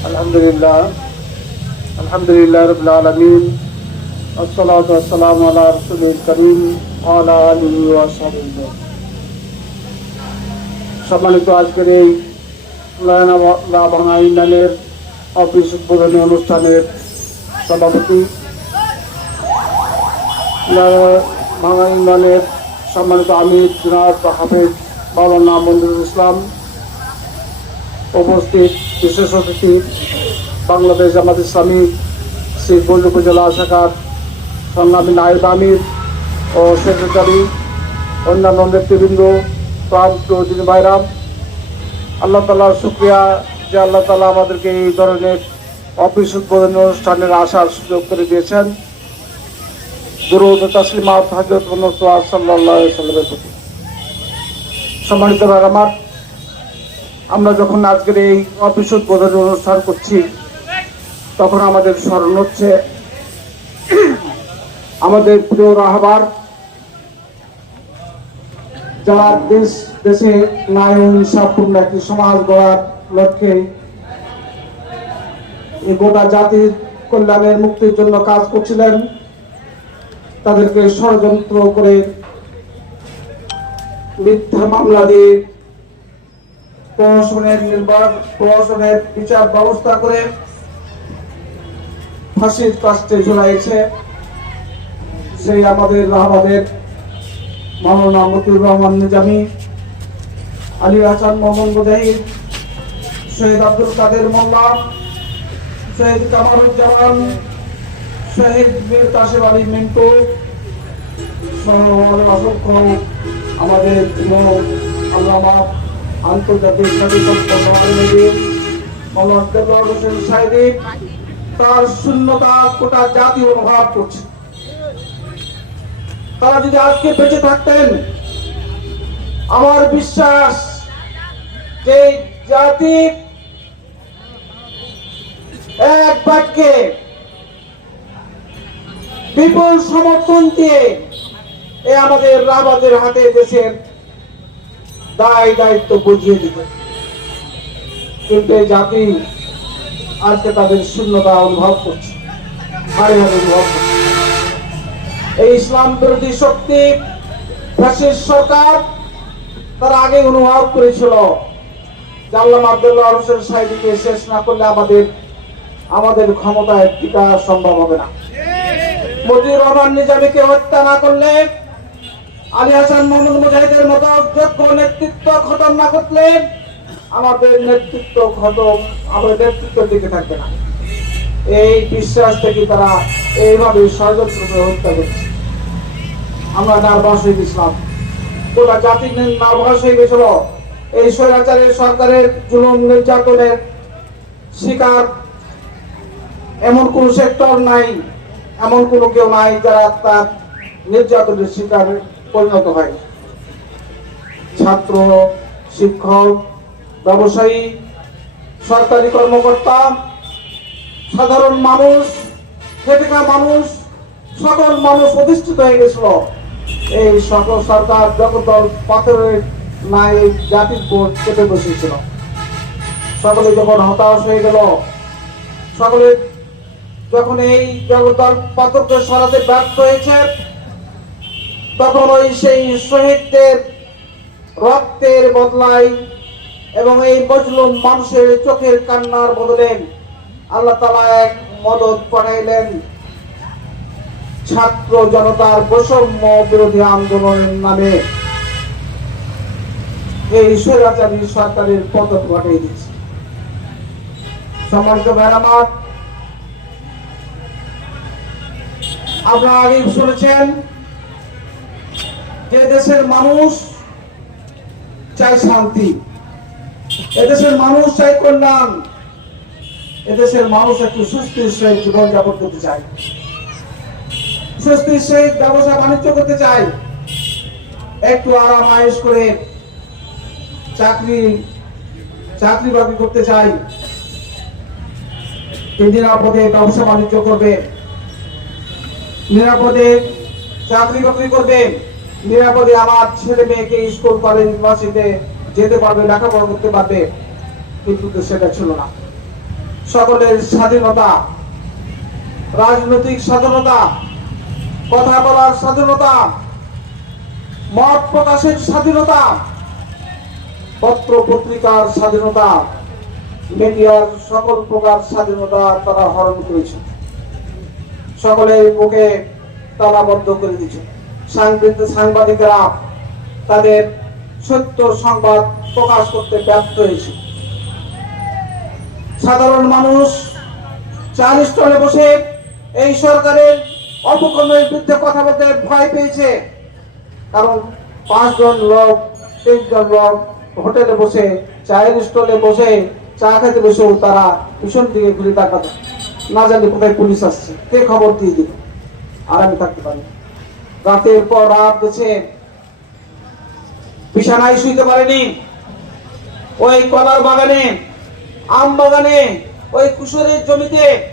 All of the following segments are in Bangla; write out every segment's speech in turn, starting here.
আলহামদুলিল্লাহ আলহামদুলিল্লাহ রবিল আলমিন, আসসালাত আসসালাম আলা রসুল করিম আলা সম্মানিত আজকের এই লায়না ভাঙা ইউনিয়নের অফিস উদ্বোধনী অনুষ্ঠানের সভাপতি ভাঙা ইউনিয়নের সম্মানিত আমির জুনাদ হাফেজ মাওলানা মঞ্জুরুল ইসলাম উপস্থিত বিশেষ অতিথি, বাংলাদেশ জামাত ইসলামী শ্রীপুর উপজেলা শাখার সংগ্রামী নায়েব আমির ও সেক্রেটারি, অন্যান্য নেতৃবৃন্দ প্রান্ত দিন ভাইরাম আল্লাহ তালার শুক্রিয়া যে আল্লাহ তালা আমাদেরকে এই ধরনের অফিস উদ্বোধনী অনুষ্ঠানের আসার সুযোগ করে দিয়েছেন। দুরুদ তাসলিমাত হজরত সাল্লাহ সাল্লামের প্রতি। সম্মানিত ভাই আমার যখন আজকের এই অফিস উদ্বোধনী অনুষ্ঠান করছি, তখন আমাদের স্মরণ হচ্ছে, আমাদের প্রিয় রাহবার, যারা দেশ, দেশে ন্যায় ও একটি সমাজ গড়ার লক্ষ্যে এই গোটা জাতির কল্যাণের মুক্তির জন্য কাজ করছিলেন, তাদেরকে ষড়যন্ত্র করে মিথ্যা মামলা দিয়ে প্রশাসনের প্রশাসনের বিচার ব্যবস্থা করে ফাঁসির কাস্টে ঝুলাইছে সেই আমাদের মতিউর রহমান নিজামী, আলী হাসান মোহাম্মদ মুজাহিদ, শহীদ আব্দুল কাদের মোল্লা, শহীদ কামারুজ্জামান, শহীদ মীর কাশিম আলী মিন্টু অসংখ্য আমাদের আন্তর্জাতিক হোসেন সাহেদি তার শূন্যতা জাতি অনুভব করছে। তারা যদি আজকে বেঁচে থাকতেন, আমার বিশ্বাস যে জাতি এক বাক্যে বিপুল সমর্থন দিয়ে এ আমাদের রাবাদের হাতে দেশের দায় দায়িত্ব বুঝিয়ে দিতে কিন্তু এই জাতি আজকে তাদের শূন্যতা অনুভব করছে অনুভব করছে। এই ইসলাম বিরোধী শক্তি ফ্যাসিস সরকার, তারা আগে অনুভব করেছিল জাল্লাম আব্দুল্লাহ হোসেন সাহেবকে শেষ না করলে আমাদের আমাদের ক্ষমতায় টিকা সম্ভব হবে না। মজিউর রহমান নিজামীকে হত্যা না করলে আলী হাসান মোহাম্মদ মুজাহিদের মতো যোগ্য নেতৃত্ব খতম না করলে আমাদের নেতৃত্ব খতম, আমাদের নেতৃত্বের দিকে থাকবে না। এই বিশ্বাস থেকে তারা এইভাবে ষড়যন্ত্র হত্যা করছে। আমরা নার্ভাস হয়ে গেছিলাম। গোটা জাতি নার্ভাস হয়ে গেছিল। এই স্বৈরাচারের সরকারের জুলুম নির্যাতনের শিকার এমন কোন সেক্টর নাই, এমন কোনো কেউ নাই যারা তার নির্যাতনের শিকার পরিণত হয়। ছাত্র, শিক্ষক, ব্যবসায়ী, সরকারি কর্মকর্তা, সাধারণ মানুষ খেটে খাওয়া মানুষ, সকল মানুষ প্রতিষ্ঠিত হয়ে গেছিল। এই সকল সরকার জগদল পাথরের নাই জাতির বোর্ড চেপে বসেছিল। সকলে যখন হতাশ হয়ে গেল, সকলে যখন এই জগদল পাথরকে সরাতে ব্যর্থ হয়েছে তখন ওই সেই শহীদদের রক্তের বদলাই এবং এই মজলুম মানুষের চোখের কান্নার বদলে আল্লাহ তালা এক মদত পাঠাইলেন। ছাত্র জনতার বৈষম্য বিরোধী আন্দোলনের নামে এই স্বৈরাচারী সরকারের পতন ঘটিয়ে দিয়েছে। সম্মানিত ভাইরামার আপনারা আগে শুনেছেন যে দেশের মানুষ চাই শান্তি এদেশের মানুষ চাই কল্যাণ এদেশের মানুষ একটু সুস্থির সহিত জীবনযাপন করতে চায়। সুস্থির সহিত ব্যবসা বাণিজ্য করতে চায়। একটু আরাম আয়েস করে চাকরি চাকরি বাকরি করতে চাই নিরাপদে ব্যবসা বাণিজ্য করবে। নিরাপদে চাকরি বাকরি করবে। নিরাপদে আমার ছেলে মেয়েকে স্কুল, কলেজ, ইউনিভার্সিটিতে যেতে পারবে, লেখাপড়া করতে পারবে, কিন্তু সেটা ছিল না। সকলের স্বাধীনতা, রাজনৈতিক স্বাধীনতা, কথা বলার স্বাধীনতা, মত প্রকাশের স্বাধীনতা, পত্র পত্রিকার স্বাধীনতা, মিডিয়ার সকল প্রকার স্বাধীনতা তারা হরণ করেছে। সকলের বুকে তালাবদ্ধ করে দিয়েছে। সাংবাদিকরা তাদের সত্য সংবাদ প্রকাশ করতে ব্যর্থ হয়েছে। সাধারণ মানুষ চার স্টলে বসে এই সরকারের অপকর্মের বিরুদ্ধে কথা বলতে ভয় পেয়েছে। কারণ পাঁচজন লোক, তিনজন লোক হোটেলে বসে, চায়ের স্টলে বসে, চা খেতে বসেও তারা পিছন দিকে ঘুরে তাকাতো। না জানি কোথায় পুলিশ আসছে? কে খবর দিয়ে দিল আর আমি থাকতে পারি। রাতের পর রাত গেছে। বিছানায় শুইতে পারেনি। ওই কলার বাগানে, আম বাগানে, ওই কুশলের জমিতে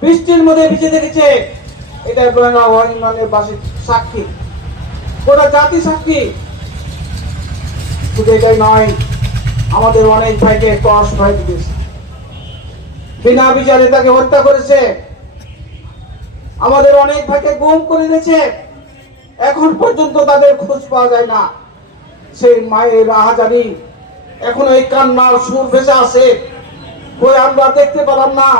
বৃষ্টির মধ্যে ভিজে দেখেছে। এটা মানে সাক্ষী। গোটা জাতি সাক্ষী। শুধু এটাই নয়, আমাদের অনেক ভাইকে কষ্ট ভাই দিয়েছে। বিনা বিচারে তাকে হত্যা করেছে। আমাদের অনেক ভাইকে গুম করে দিয়েছে। এখন পর্যন্ত তাদের খোঁজ পাওয়া যায় না। সেই মায়ের আহাজারি এখন এই কান্নার সুর ভেসে আছে কই আমরা দেখতে পেলাম না।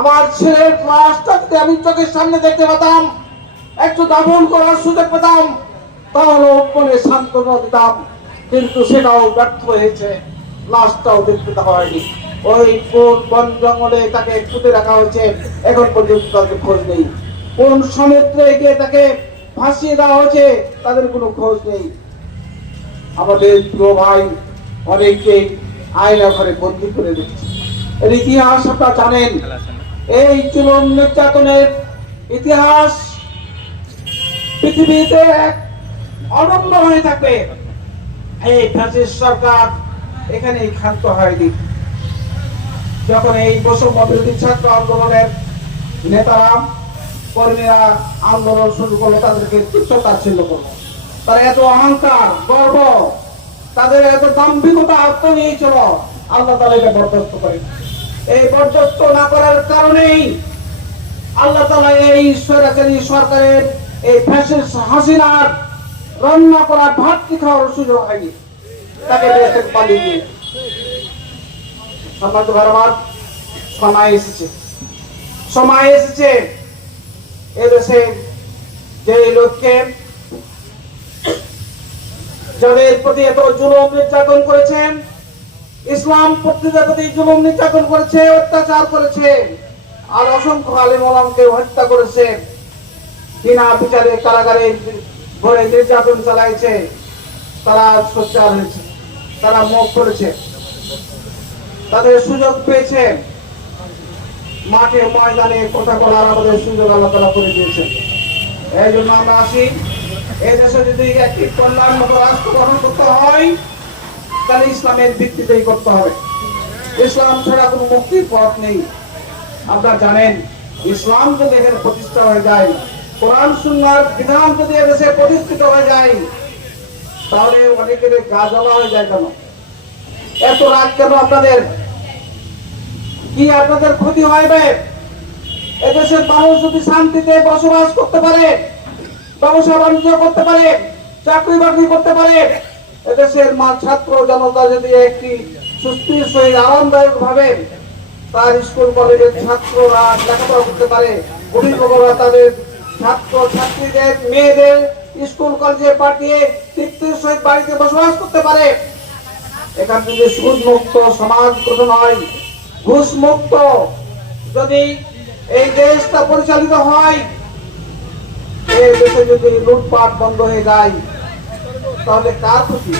আমার ছেলের লাশটা যদি আমি চোখের সামনে দেখতে পেতাম, একটু দাফন করার সুযোগ পেতাম, তাহলে মনে সান্ত্বনা দিতাম। কিন্তু সেটাও ব্যর্থ হয়েছে। লাশটাও দেখতে হয়নি। ওই কোন বন জঙ্গলে তাকে পুঁতে রাখা হয়েছে? এখন পর্যন্ত তাদের খোঁজ নেই। কোন সমুদ্রে গিয়ে তাকে ভাসিয়ে দেওয়া হয়েছে, তাদের কোনো খোঁজ নেই। আমাদের প্রিয় ভাই অনেককে আয়না ঘরে বন্দি করে রেখেছে। এর ইতিহাস আপনারা জানেন, এই চুলন নির্যাতনের ইতিহাস পৃথিবীতে এক অনন্য হয়ে থাকবে। এই ফ্যাসিস সরকার এখানে ক্ষান্ত হয়নি। যখন এই বৈষম্য বিরোধী ছাত্র আন্দোলনের নেতারা কর্মীরা আন্দোলন শুরু করল তাদেরকে তুচ্ছ তাচ্ছিল্য করল তারা এত অহংকার, গর্ব, তাদের এত দাম্ভিকতা আত্ম নিয়েছিল আল্লাহ তালা এটা বরদাস্ত করে। এই বরদাস্ত না করার কারণেই আল্লাহ তালা এই সরকারি সরকারের এই ফ্যাসিস হাসিনার রান্না করা ভাতটি খাওয়ার সুযোগ হয়নি। তাকে দেশ পালিয়ে দিয়ে সম্মানিত ভাই সময় এসেছে। সময় এসেছে। এদেশে যে লোককে যাদের প্রতি এত জুলুম নির্যাতন করেছেন, ইসলাম প্রতি জুলুম নির্যাতন করেছে, অত্যাচার করেছে, আর অসংখ্য আলিম ওলামকে হত্যা করেছে, বিনা বিচারে কারাগারে ভরে নির্যাতন চালাইছে, তারা সোচ্চার হয়েছে, তারা মুখ করেছে তাদের সুযোগ পেয়েছে। মাঠে ময়দানে কথা বলার আমাদের সুযোগ আল্লাহ তালা করে দিয়েছেন। এই জন্য আমরা আসি। এই দেশে যদি একটি কল্যাণ মতো রাষ্ট্র গঠন করতে হয়, তাহলে ইসলামের ভিত্তিতেই করতে হবে। ইসলাম ছাড়া কোনো মুক্তির পথ নেই। আপনারা জানেন, ইসলাম যদি এখানে প্রতিষ্ঠা হয়ে যায়, কোরআন, সুন্নার বিধান যদি এদেশে প্রতিষ্ঠিত হয়ে যায়, তাহলে অনেকের গা জ্বালা হয়ে যায় কেন? এত রাগ কেন আপনাদের কি আপনাদের ক্ষতি হবে এদেশের মানুষ যদি শান্তিতে বসবাস করতে পারে, ব্যবসা বাণিজ্য করতে পারে, চাকরি বাকরি করতে পারে, এদেশের ছাত্র জনতা যদি একটি সুস্থির সহিত আরামদায়ক ভাবে তার স্কুল, কলেজের ছাত্ররা লেখাপড়া করতে পারে, অভিভাবকরা তাদের ছাত্র, ছাত্রীদের, মেয়েদের স্কুল, কলেজে পাঠিয়ে তৃপ্তির সহিত বাড়িতে বসবাস করতে পারে। এখান থেকে সুদ মুক্ত সমাজ গঠন হয়। ঘুষ মুক্ত যদি এই দেশটা পরিচালিত হয়, এই দেশে যদি লুটপাট বন্ধ হয়ে যায়, তাহলে কার ক্ষতি?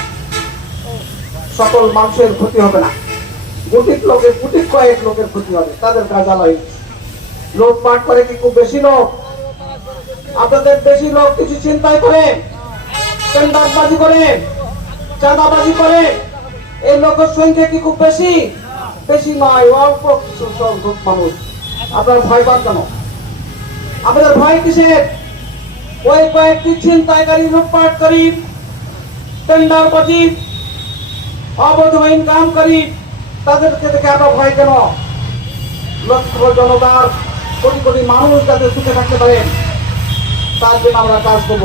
সকল মানুষের ক্ষতি হবে না। গুটিক লোকের গুটিক কয়েক লোকের ক্ষতি হবে, তাদের কাজ আলাই লুটপাট করে কি খুব বেশি লোক? আপনাদের বেশি লোক কিছু চিন্তাই করে? টেন্ডারবাজি করে? চাঁদাবাজি করে? এই লোকের সংখ্যা কি খুব বেশি? বেশি নয় অল্প কিছু সংখ্যক মানুষ। আপনার ভয় পান কেন? আপনাদের ভয় কিসের? ওই কয়েকটি ছিনতাইকারী, লুটপাটকারী টেন্ডারবাজি অবৈধ ইনকাম করি তাদেরকে দেখে আপনার ভয় কেন? লক্ষ জনতার কোটি কোটি মানুষ যাতে সুখে থাকতে পারেন তার জন্য আমরা কাজ করব।